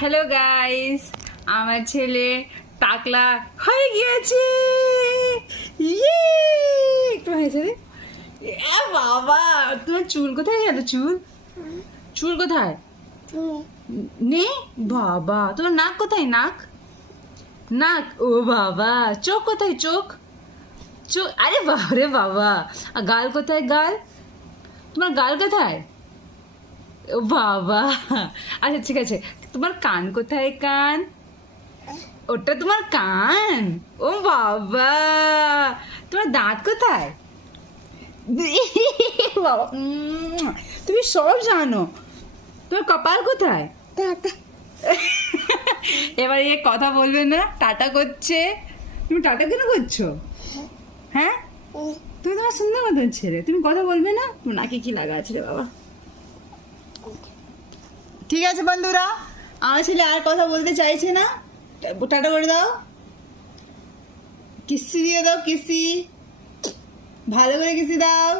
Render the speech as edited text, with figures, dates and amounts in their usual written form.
Hello guys, আমার ছেলে টাকলা হয়ে গিয়েছে। ইয়ে, একটু হয়েছে রে। এ বাবা, তোমার চুল কোথায় গেল? চুল চুল কোথায় নেই? বাবা, তোমার নাক কোথায়? নাক নাক ও বাবা, চোখ কোথায়? চোখ চোখ আরে বাবা রে বাবা। আর গাল কোথায়? গাল তোমার গাল কোথায়? ও বাবা, আচ্ছা ঠিক আছে। তোমার কান কোথায়? কান ওটা তোমার কান? ও বাবা, তোমার দাঁত কোথায়? বাবা, তুমি সব জানো। তোমার কপাল কোথায়? এবার এ কথা বলবে না, টাটা করছে। তুমি টাটা কেন করছো? হ্যাঁ, তুমি তোমার সুন্দর মতন ছেলে, তুমি কথা বলবে না? তোমার নাকি কি লাগা আছে রে বাবা? ঠিক আছে বন্ধুরা, আমার ছেলে আর কথা বলতে চাইছে না। টাটা করে দাও, কিসি দিয়ে দাও, কিসি ভালো করে কিসি দাও।